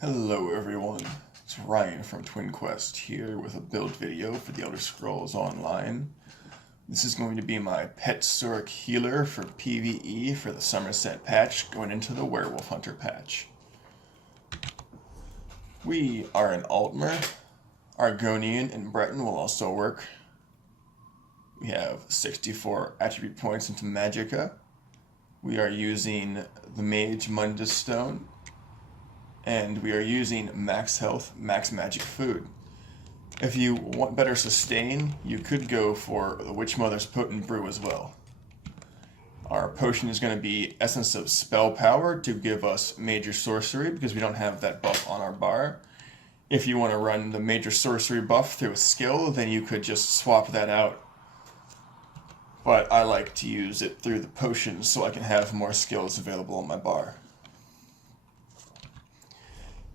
Hello everyone, it's Ryan from Twin Quest here with a build video for the Elder Scrolls Online. This is going to be my pet Sorc healer for PvE for the Summerset patch going into the Werewolf Hunter patch. We are an Altmer. Argonian and Breton will also work. We have 64 attribute points into Magicka. We are using the Mage Mundus Stone. And we are using max health, max magic food. If you want better sustain, you could go for the Witch Mother's Potent Brew as well. Our potion is going to be Essence of Spell Power to give us Major Sorcery because we don't have that buff on our bar. If you want to run the Major Sorcery buff through a skill, then you could just swap that out. But I like to use it through the potions so I can have more skills available on my bar.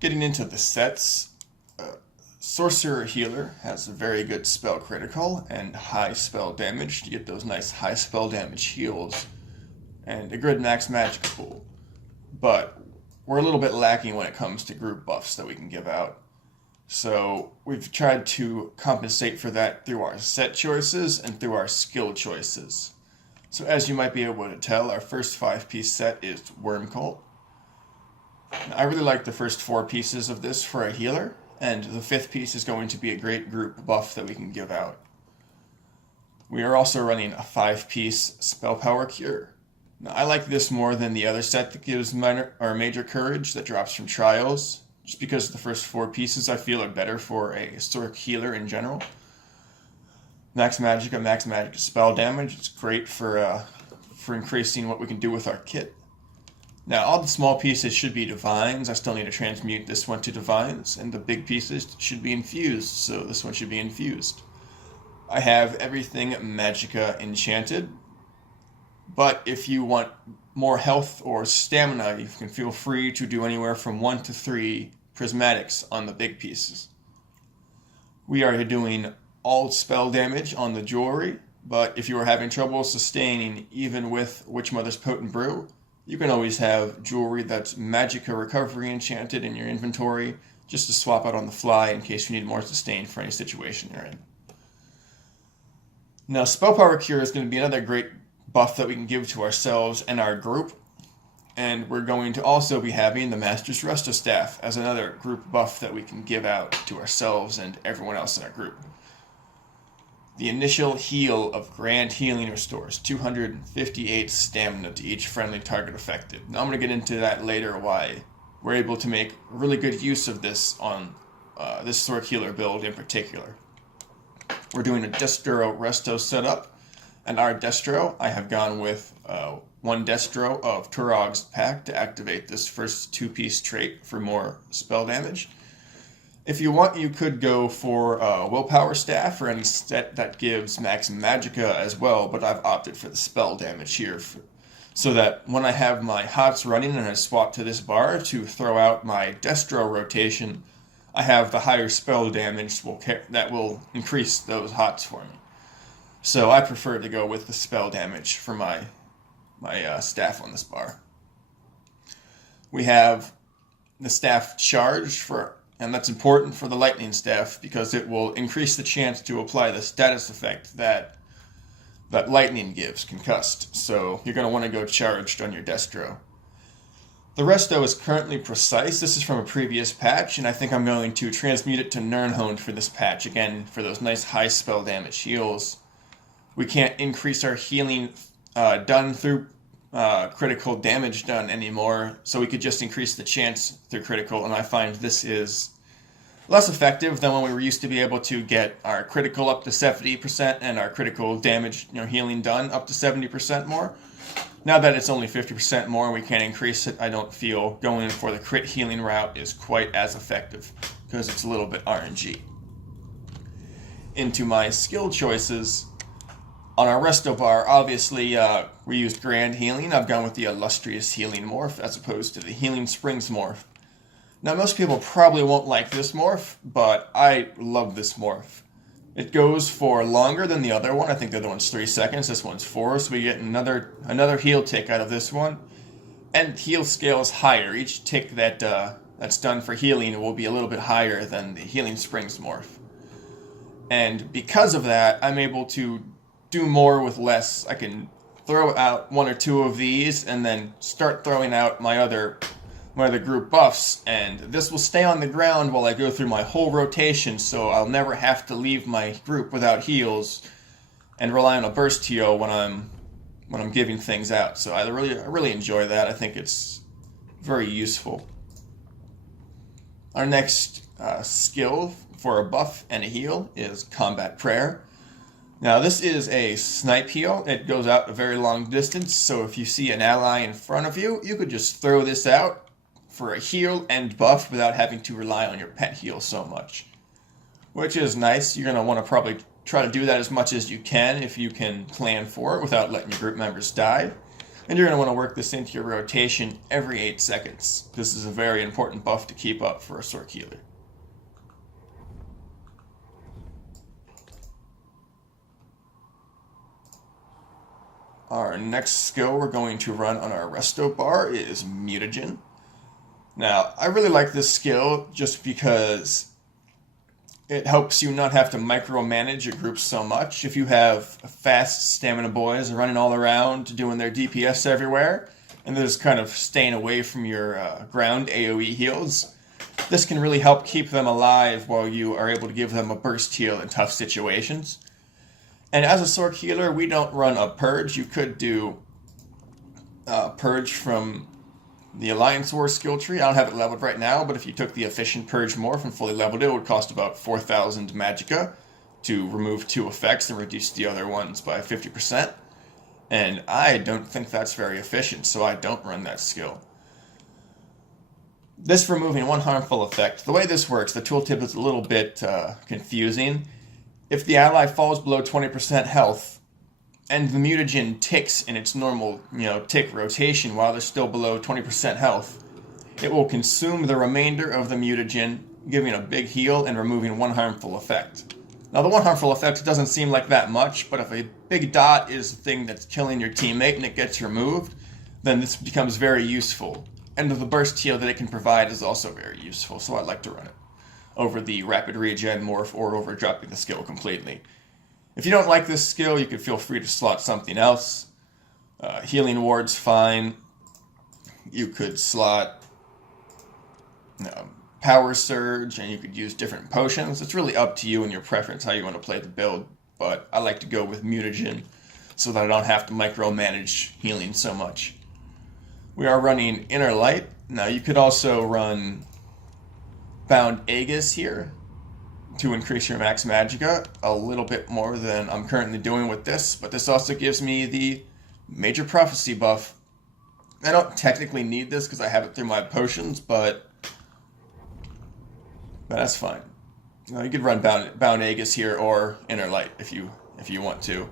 Getting into the sets, Sorcerer Healer has a very good spell critical and high spell damage to get those nice high spell damage heals and a good max magic pool. But we're a little bit lacking when it comes to group buffs that we can give out. So we've tried to compensate for that through our set choices and through our skill choices. So as you might be able to tell, our first 5-piece set is Worm Cult. I really like the first 4 pieces of this for a healer, and the 5th piece is going to be a great group buff that we can give out. We are also running a 5-piece Spell Power Cure. Now, I like this more than the other set that gives minor or Major Courage that drops from Trials, just because the first 4 pieces I feel are better for a Sorc healer in general. Max Magic spell damage. It's great for increasing what we can do with our kit. Now, all the small pieces should be Divines. I still need to transmute this one to Divines, and the big pieces should be infused, so this one should be infused. I have everything Magicka enchanted, but if you want more health or stamina, you can feel free to do anywhere from 1 to 3 prismatics on the big pieces. We are doing all spell damage on the jewelry, but if you are having trouble sustaining even with Witch Mother's Potent Brew, you can always have jewelry that's Magicka Recovery enchanted in your inventory, just to swap out on the fly in case you need more sustain for any situation you're in. Now, Spell Power Cure is going to be another great buff that we can give to ourselves and our group, and we're going to also be having the Master's Resto Staff as another group buff that we can give out to ourselves and everyone else in our group. The initial heal of Grand Healing restores 258 stamina to each friendly target affected. Now I'm going to get into that later why we're able to make really good use of this on this Sorc healer build in particular. We're doing a Destro Resto setup, and our Destro, I have gone with 1 Destro of Turog's Pack to activate this first 2-piece trait for more spell damage. If you want, you could go for Willpower Staff or any set that gives max Magicka as well, but I've opted for the spell damage here so that when I have my Hots running and I swap to this bar to throw out my Destro rotation, I have the higher spell damage that will increase those Hots for me. So I prefer to go with the spell damage for my staff on this bar. We have the staff charged and that's important for the lightning staff because it will increase the chance to apply the status effect that lightning gives, concussed. So you're going to want to go charged on your Destro. The resto is currently precise. This is from a previous patch, and I think I'm going to transmute it to Nirnhoned for this patch, again, for those nice high spell damage heals. We can't increase our healing done through critical damage done anymore, so we could just increase the chance through critical, and I find this is less effective than when we used to be able to get our critical up to 70% and our critical damage, healing done up to 70% more. Now that it's only 50% more and we can't increase it, I don't feel going for the crit healing route is quite as effective because it's a little bit RNG. Into my skill choices. On our resto bar, obviously, we used Grand Healing. I've gone with the Illustrious Healing morph as opposed to the Healing Springs morph. Now, most people probably won't like this morph, but I love this morph. It goes for longer than the other one. I think the other one's 3 seconds. This one's 4, so we get another heal tick out of this one. And heal scale is higher. Each tick that that's done for healing will be a little bit higher than the Healing Springs morph. And because of that, I'm able to do more with less. I can throw out one or two of these and then start throwing out my other group buffs, and this will stay on the ground while I go through my whole rotation, so I'll never have to leave my group without heals and rely on a burst heal when I'm giving things out. So I really enjoy that. I think it's very useful. Our next skill for a buff and a heal is Combat Prayer. Now this is a snipe heal. It goes out a very long distance, so if you see an ally in front of you, you could just throw this out for a heal and buff without having to rely on your pet heal so much, which is nice. You're going to want to probably try to do that as much as you can if you can plan for it without letting your group members die. And you're going to want to work this into your rotation every 8 seconds. This is a very important buff to keep up for a Sorc healer. Our next skill we're going to run on our resto bar is Mutagen. Now, I really like this skill just because it helps you not have to micromanage your group so much. If you have fast stamina boys running all around, doing their DPS everywhere, and they're just kind of staying away from your ground AoE heals, this can really help keep them alive while you are able to give them a burst heal in tough situations. And as a Sorc healer, we don't run a purge. You could do purge from the Alliance War skill tree. I don't have it leveled right now, but if you took the Efficient Purge morph and fully leveled it, it would cost about 4,000 magicka to remove 2 effects and reduce the other ones by 50%. And I don't think that's very efficient, so I don't run that skill. This removing 1 harmful effect. The way this works, the tooltip is a little bit confusing. If the ally falls below 20% health, and the mutagen ticks in its normal, tick rotation while they're still below 20% health, it will consume the remainder of the mutagen, giving a big heal and removing 1 harmful effect. Now, the 1 harmful effect doesn't seem like that much, but if a big dot is the thing that's killing your teammate and it gets removed, then this becomes very useful. And the burst heal that it can provide is also very useful, so I like to run it over the rapid regen morph or over dropping the skill completely. If you don't like this skill, you could feel free to slot something else. Healing Ward's fine. You could slot Power Surge, and you could use different potions. It's really up to you and your preference how you want to play the build, but I like to go with Mutagen so that I don't have to micromanage healing so much. We are running Inner Light. Now you could also run Bound Aegis here to increase your max magicka a little bit more than I'm currently doing with this, but this also gives me the Major Prophecy buff. I don't technically need this because I have it through my potions, but that's fine. You could run Bound Aegis here or Inner Light if you want to,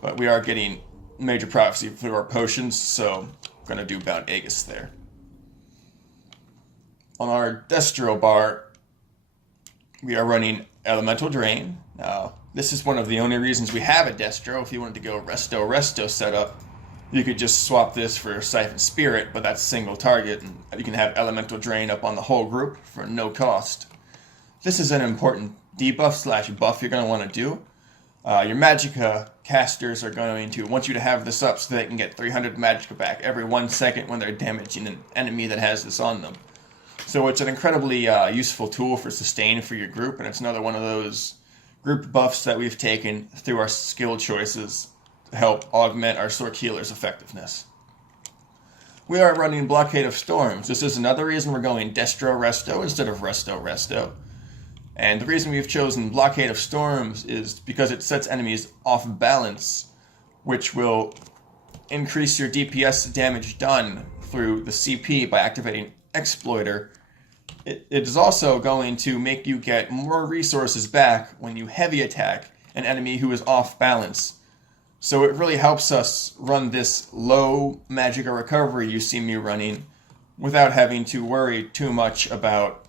but we are getting Major Prophecy through our potions, so I'm going to do Bound Aegis there. On our Destro bar, we are running Elemental Drain. Now, this is one of the only reasons we have a Destro. If you wanted to go resto setup, you could just swap this for Siphon Spirit, but that's single target, and you can have Elemental Drain up on the whole group for no cost. This is an important debuff / buff you're going to want to do. Your Magicka casters are going to want you to have this up so they can get 300 Magicka back every 1 second when they're damaging an enemy that has this on them. So it's an incredibly useful tool for sustain for your group, and it's another one of those group buffs that we've taken through our skill choices to help augment our Sorc healer's effectiveness. We are running Blockade of Storms. This is another reason we're going Destro Resto instead of Resto. And the reason we've chosen Blockade of Storms is because it sets enemies off balance, which will increase your DPS damage done through the CP by activating Exploiter. It is also going to make you get more resources back when you heavy attack an enemy who is off balance. So it really helps us run this low Magicka recovery you see me running without having to worry too much about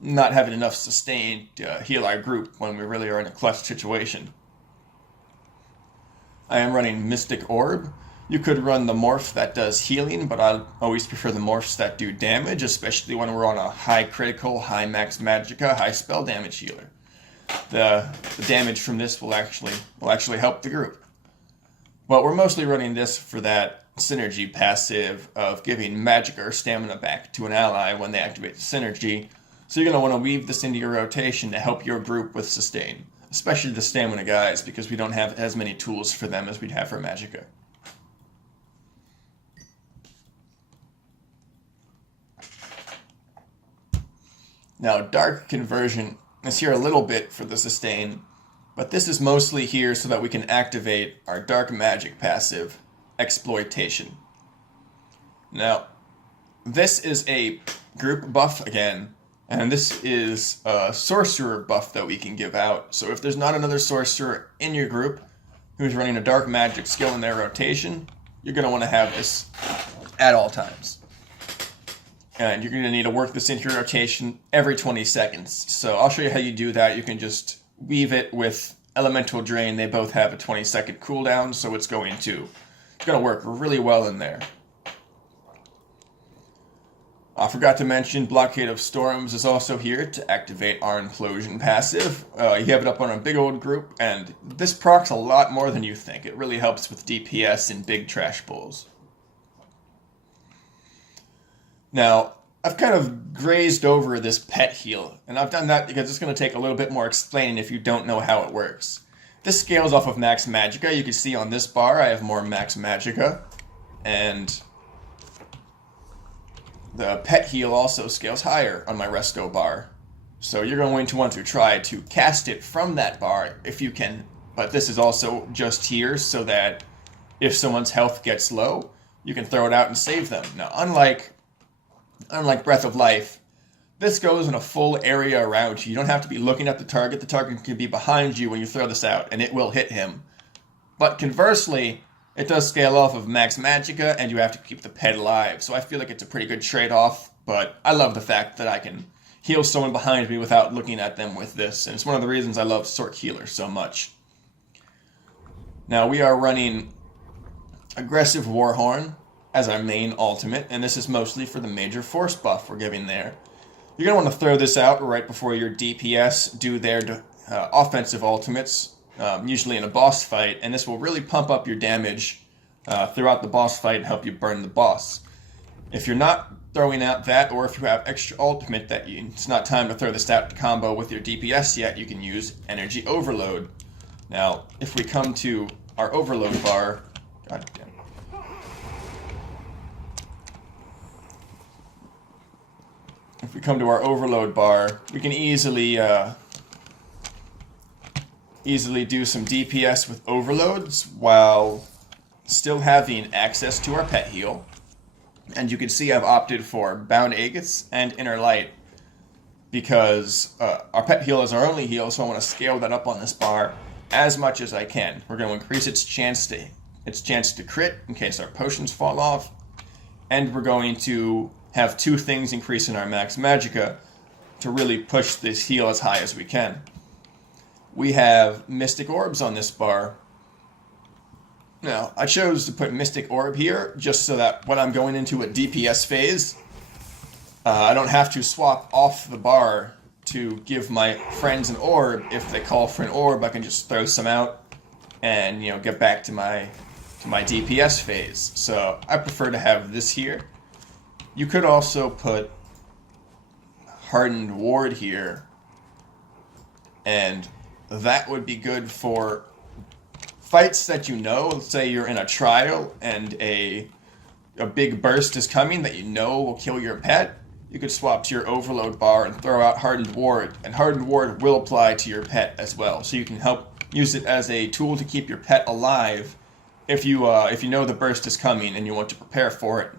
not having enough sustain to heal our group when we really are in a clutch situation. I am running Mystic Orb. You could run the morph that does healing, but I always prefer the morphs that do damage, especially when we're on a high critical, high max magicka, high spell damage healer. The damage from this will actually help the group. But we're mostly running this for that synergy passive of giving magicka or stamina back to an ally when they activate the synergy. So you're going to want to weave this into your rotation to help your group with sustain, especially the stamina guys, because we don't have as many tools for them as we'd have for magicka. Now, Dark Conversion is here a little bit for the sustain, but this is mostly here so that we can activate our Dark Magic passive, Exploitation. Now, this is a group buff again, and this is a sorcerer buff that we can give out. So if there's not another sorcerer in your group who's running a Dark Magic skill in their rotation, you're going to want to have this at all times. And you're going to need to work this into your rotation every 20 seconds. So I'll show you how you do that. You can just weave it with Elemental Drain. They both have a 20-second cooldown, so it's going to work really well in there. I forgot to mention Blockade of Storms is also here to activate our Implosion passive. You have it up on a big old group, and this procs a lot more than you think. It really helps with DPS in big trash pulls. Now, I've kind of grazed over this pet heal, and I've done that because it's going to take a little bit more explaining if you don't know how it works. This scales off of max magicka. You can see on this bar I have more max magicka, and the pet heal also scales higher on my resto bar. So you're going to want to try to cast it from that bar if you can, but this is also just here so that if someone's health gets low, you can throw it out and save them. Now, unlike Breath of Life, this goes in a full area around you. You don't have to be looking at the target. The target can be behind you when you throw this out, and it will hit him. But conversely, it does scale off of max magicka, and you have to keep the pet alive. So I feel like it's a pretty good trade-off, but I love the fact that I can heal someone behind me without looking at them with this, and it's one of the reasons I love Sorc Healer so much. Now, we are running Aggressive Warhorn as our main ultimate, and this is mostly for the major force buff we're giving there. You're going to want to throw this out right before your DPS do their offensive ultimates, usually in a boss fight, and this will really pump up your damage throughout the boss fight and help you burn the boss. If you're not throwing out that, or if you have extra ultimate that it's not time to throw this out to combo with your DPS yet, you can use Energy Overload. Now, if we come to our Overload bar, God damn. If we come to our overload bar, we can easily do some DPS with overloads while still having access to our pet heal. And you can see I've opted for Bound Agates and Inner Light because our pet heal is our only heal, so I want to scale that up on this bar as much as I can. We're going to increase its chance to crit in case our potions fall off, and we're going to have two things increase in our max magicka to really push this heal as high as we can. We have Mystic Orbs on this bar. Now, I chose to put Mystic Orb here just so that when I'm going into a DPS phase, I don't have to swap off the bar to give my friends an orb. If they call for an orb, I can just throw some out and, get back to my DPS phase. So I prefer to have this here. You could also put Hardened Ward here, and that would be good for fights that let's say you're in a trial and a big burst is coming that will kill your pet. You could swap to your overload bar and throw out Hardened Ward, and Hardened Ward will apply to your pet as well, so you can help use it as a tool to keep your pet alive if you know the burst is coming and you want to prepare for it.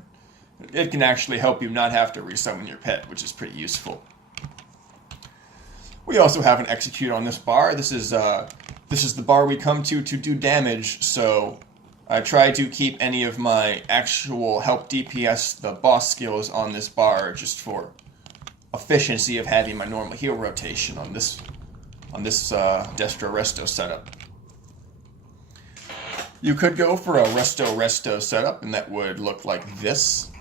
It can actually help you not have to resummon your pet, which is pretty useful. We also have an Execute on this bar. This is the bar we come to do damage, so I try to keep any of my actual help DPS, the boss skills, on this bar just for efficiency of having my normal heal rotation on this Destro Resto setup. You could go for a resto setup, and that would look like this.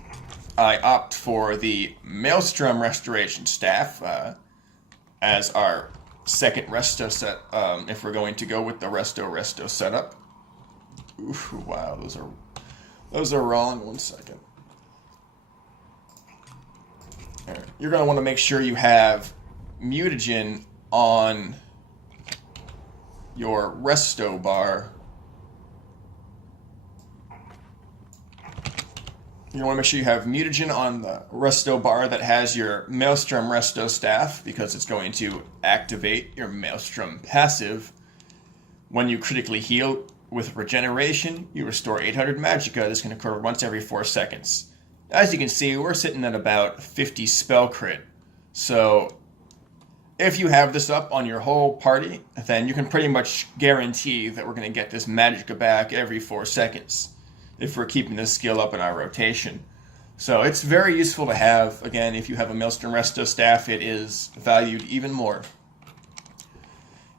I opt for the Maelstrom Restoration Staff as our second resto set, if we're going to go with the resto setup. Oof, wow, those are wrong. 1 second. Right. You're going to want to make sure you have mutagen on your resto bar. You want to make sure you have mutagen on the resto bar that has your Maelstrom Resto Staff, because it's going to activate your Maelstrom passive. When you critically heal with regeneration, you restore 800 magicka. This can occur once every 4 seconds. As you can see, we're sitting at about 50 spell crit. So if you have this up on your whole party, then you can pretty much guarantee that we're going to get this magicka back every 4 seconds, if we're keeping this skill up in our rotation. So it's very useful to have. Again, if you have a Maelstrom Resto Staff, it is valued even more.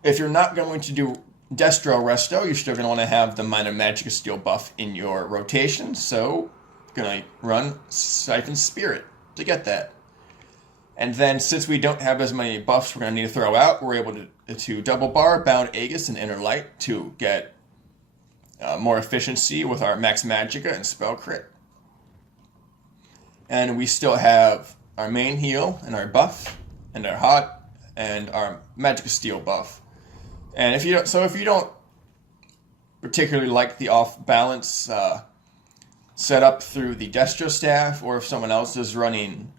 If you're not going to do Destro Resto, you're still going to want to have the Minor Magicka Steel buff in your rotation, so you're going to run Siphon Spirit to get that. And then, since we don't have as many buffs we're going to need to throw out, we're able to double bar Bound Aegis and Inner Light to get more efficiency with our Max Magicka and Spell Crit. And we still have our main heal and our buff and our hot and our Magicka Steel buff. And if you don't particularly like the off balance setup through the Destro Staff, or if someone else is running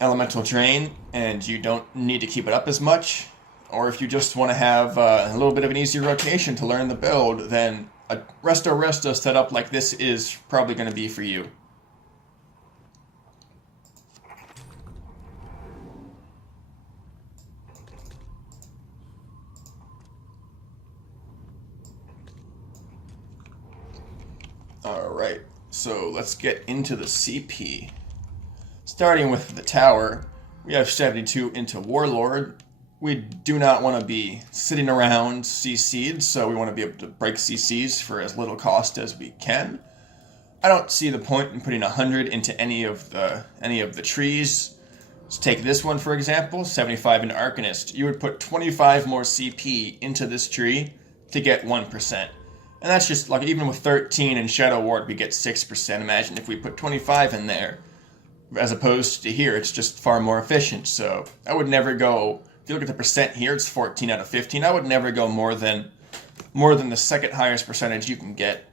Elemental Drain and you don't need to keep it up as much, or if you just want to have a little bit of an easier rotation to learn the build, then a resto setup like this is probably going to be for you. Alright, so let's get into the CP. Starting with the tower, we have 72 into Warlord. We do not want to be sitting around CC'd, so we want to be able to break CCs for as little cost as we can. I don't see the point in putting 100 into any of the trees. Let's take this one for example, 75 into Arcanist. You would put 25 more CP into this tree to get 1%. And that's just, like, even with 13 in Shadow Ward, we get 6%. Imagine if we put 25 in there, as opposed to here, it's just far more efficient. So I would never go, if you look at the percent here, it's 14 out of 15. I would never go more than the second highest percentage you can get.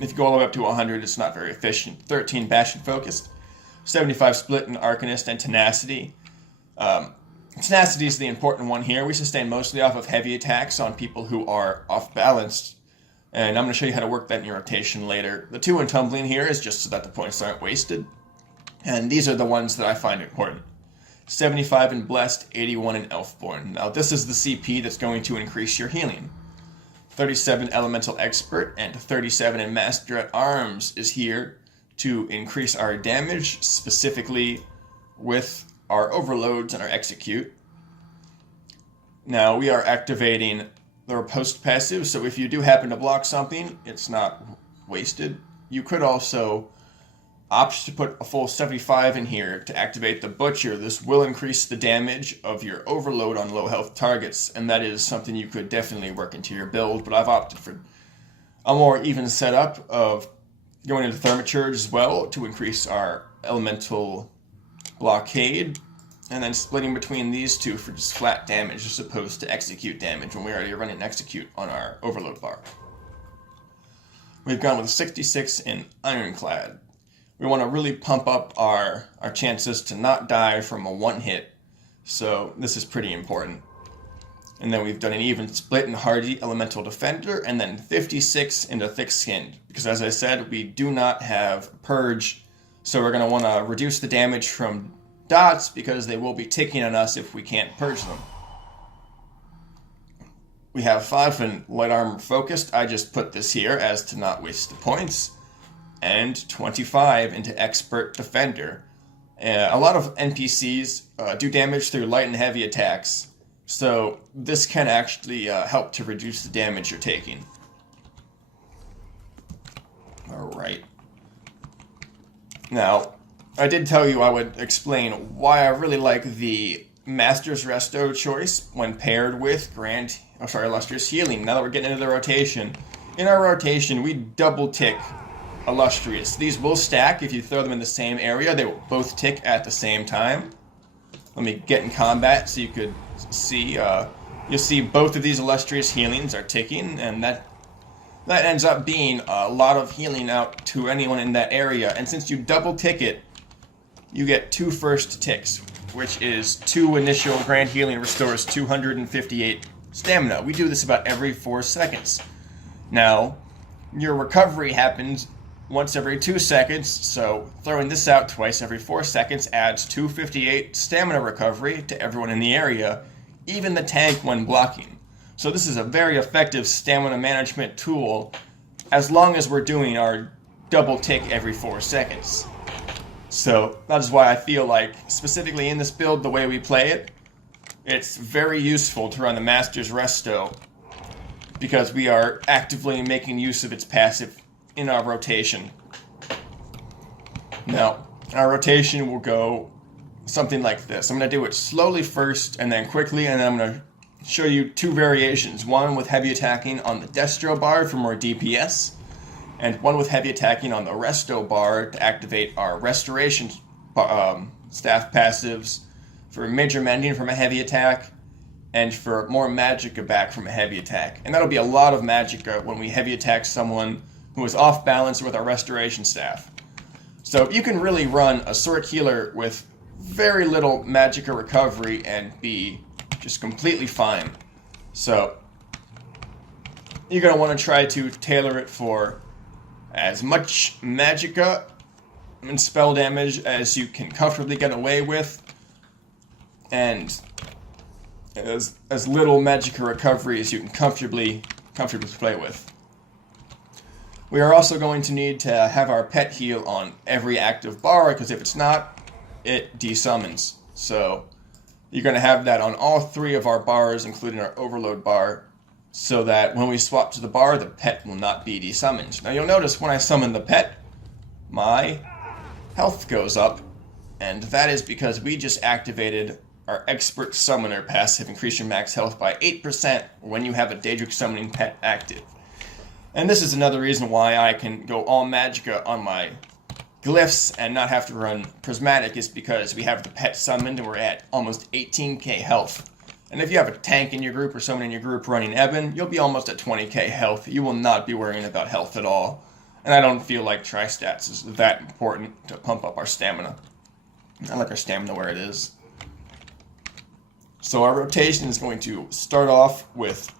If you go all the way up to 100, it's not very efficient. 13 Bastion Focused, 75 Split in Arcanist and Tenacity. Tenacity is the important one here. We sustain mostly off of heavy attacks on people who are off-balanced. And I'm going to show you how to work that in your rotation later. The 2 in Tumbling here is just so that the points aren't wasted. And these are the ones that I find important. 75 in Blessed, 81 in Elfborn. Now this is the CP that's going to increase your healing. 37 Elemental Expert and 37 in Master at Arms is here to increase our damage, specifically with our Overloads and our Execute. Now we are activating the Riposte passive, so if you do happen to block something, it's not wasted. You could also opt to put a full 75 in here to activate the Butcher. This will increase the damage of your Overload on low health targets, and that is something you could definitely work into your build, but I've opted for a more even setup of going into Thaumaturge as well to increase our Elemental Blockade, and then splitting between these two for just flat damage as opposed to execute damage when we already running execute on our Overload bar. We've gone with 66 in Ironclad. We want to really pump up our chances to not die from a one hit, so this is pretty important. And then we've done an even split in Hardy Elemental Defender, and then 56 into Thick Skinned, because as I said, we do not have Purge, so we're going to want to reduce the damage from dots because they will be ticking on us if we can't purge them. We have 5 in Light Armor Focused. I just put this here as to not waste the points. And 25 into Expert Defender. A lot of NPCs do damage through light and heavy attacks. So this can actually help to reduce the damage you're taking. Alright. Now, I did tell you I would explain why I really like the Master's Resto choice when paired with Illustrious Healing. Now that we're getting into the rotation. In our rotation, we double tick Illustrious. These will stack if you throw them in the same area. They will both tick at the same time. Let me get in combat so you could see. You'll see both of these Illustrious Healings are ticking, and that ends up being a lot of healing out to anyone in that area. And since you double tick it, you get 2 first ticks, which is 2 initial grand healing restores 258 stamina. We do this about every 4 seconds. Now, your recovery happens once every 2 seconds, so throwing this out twice every 4 seconds adds 258 stamina recovery to everyone in the area, even the tank when blocking. So this is a very effective stamina management tool as long as we're doing our double tick every 4 seconds. So that is why I feel like, specifically in this build, the way we play it, it's very useful to run the Master's Resto because we are actively making use of its passive in our rotation. Now, our rotation will go something like this. I'm going to do it slowly first and then quickly, and then I'm going to show you 2 variations. One with heavy attacking on the Destro bar for more DPS, and one with heavy attacking on the Resto bar to activate our Restoration staff passives for major mending from a heavy attack, and for more magicka back from a heavy attack. And that'll be a lot of magicka when we heavy attack someone who is off balance with our restoration staff. So you can really run a Sorc healer with very little magicka recovery and be just completely fine. So you're going to want to try to tailor it for as much magicka and spell damage as you can comfortably get away with, and as little magicka recovery as you can comfortably play with. We are also going to need to have our pet heal on every active bar, because if it's not, it desummons. So you're going to have that on all 3 of our bars, including our overload bar, so that when we swap to the bar, the pet will not be desummoned. Now you'll notice when I summon the pet, my health goes up, and that is because we just activated our Expert Summoner passive. Increase your max health by 8% when you have a Daedric Summoning pet active. And this is another reason why I can go all magicka on my glyphs and not have to run prismatic, is because we have the pet summoned and we're at almost 18k health. And if you have a tank in your group or someone in your group running Eben, you'll be almost at 20k health. You will not be worrying about health at all. And I don't feel like Tri-Stats is that important to pump up our stamina. I like our stamina where it is. So our rotation is going to start off with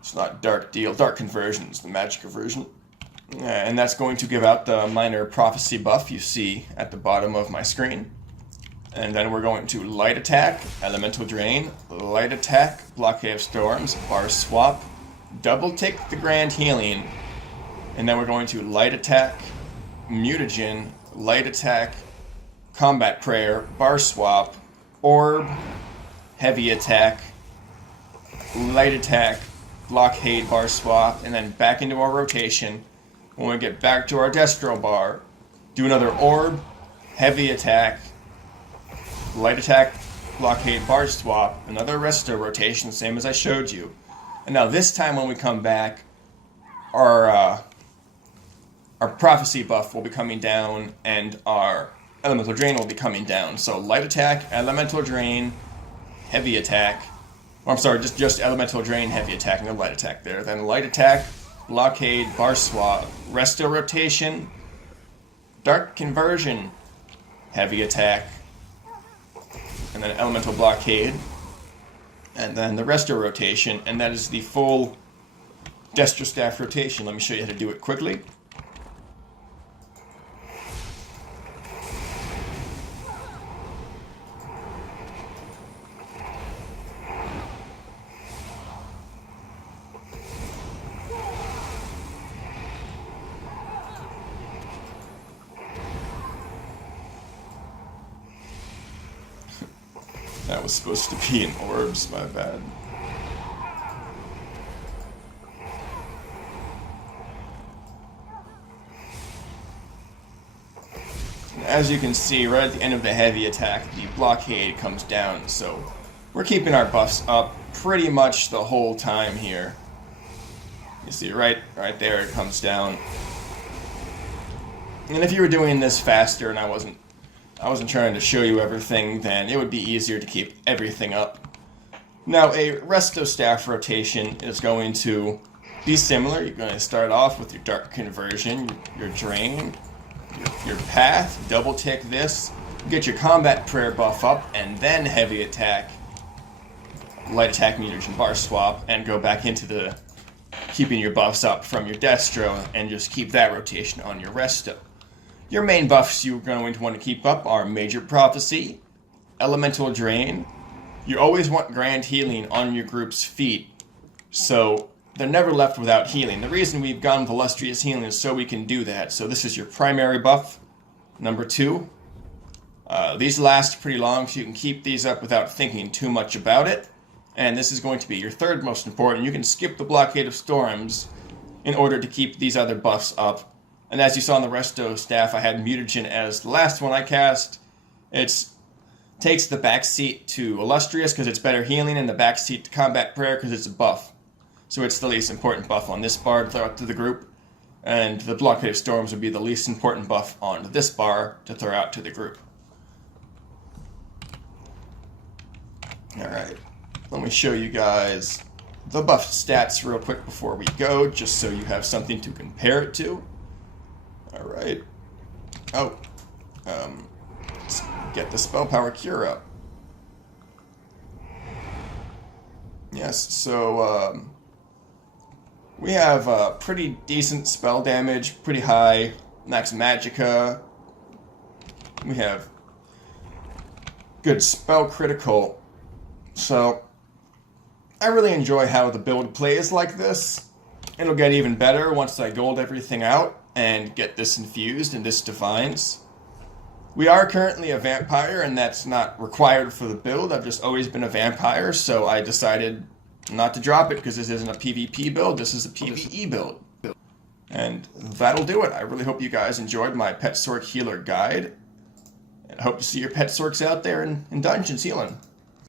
it's not Dark Conversion, it's the Magic Conversion. And that's going to give out the minor prophecy buff you see at the bottom of my screen. And then we're going to Light Attack, Elemental Drain, Light Attack, Blockade of Storms, Bar Swap, Double Tick the Grand Healing, and then we're going to Light Attack, Mutagen, Light Attack, Combat Prayer, Bar Swap, Orb, Heavy Attack, Light Attack, Blockade, Bar Swap, and then back into our rotation. When we get back to our Destro bar, do another Orb, Heavy Attack, Light Attack, Blockade, Bar Swap, another Resto rotation, same as I showed you. And now this time when we come back, our Prophecy buff will be coming down, and our Elemental Drain will be coming down. So Light Attack, Elemental Drain, Heavy Attack. Oh, I'm sorry, just Elemental Drain, Heavy Attack, no Light Attack there. Then Light Attack, Blockade, Bar Swap, Resto rotation, Dark Conversion, Heavy Attack, and then Elemental Blockade, and then the Resto rotation, and that is the full Destro Staff rotation. Let me show you how to do it quickly. That was supposed to be an orbs, my bad. As you can see, right at the end of the heavy attack, the blockade comes down, so we're keeping our buffs up pretty much the whole time here. You see, right there it comes down. And if you were doing this faster and I wasn't trying to show you everything, then it would be easier to keep everything up. Now, a resto staff rotation is going to be similar. You're going to start off with your dark conversion, your drain, your path, double tick this, get your combat prayer buff up, and then heavy attack, light attack, mutagen bar swap, and go back into the keeping your buffs up from your destro, and just keep that rotation on your resto. Your main buffs you're going to want to keep up are Major Prophecy, Elemental Drain. You always want Grand Healing on your group's feet, so they're never left without healing. The reason we've gone with Illustrious Healing is so we can do that. So this is your primary buff, number 2. These last pretty long, so you can keep these up without thinking too much about it. And this is going to be your third most important. You can skip the Blockade of Storms in order to keep these other buffs up. And as you saw in the resto staff, I had Mutagen as the last one I cast. It takes the backseat to Illustrious because it's better healing, and the backseat to Combat Prayer because it's a buff. So it's the least important buff on this bar to throw out to the group. And the Blockade of Storms would be the least important buff on this bar to throw out to the group. Alright, let me show you guys the buff stats real quick before we go, just so you have something to compare it to. Alright. Oh. Let's get the Spell Power Cure up. Yes, so, we have pretty decent spell damage, pretty high max magicka. We have good spell critical. So, I really enjoy how the build plays like this. It'll get even better once I gold everything out and get this infused and this divines. We are currently a vampire, and that's not required for the build. I've just always been a vampire, so I decided not to drop it because this isn't a PvP build, this is a PvE build. And that'll do it. I really hope you guys enjoyed my Pet Sorc Healer guide. And I hope to see your Pet Sorcs out there in dungeons healing.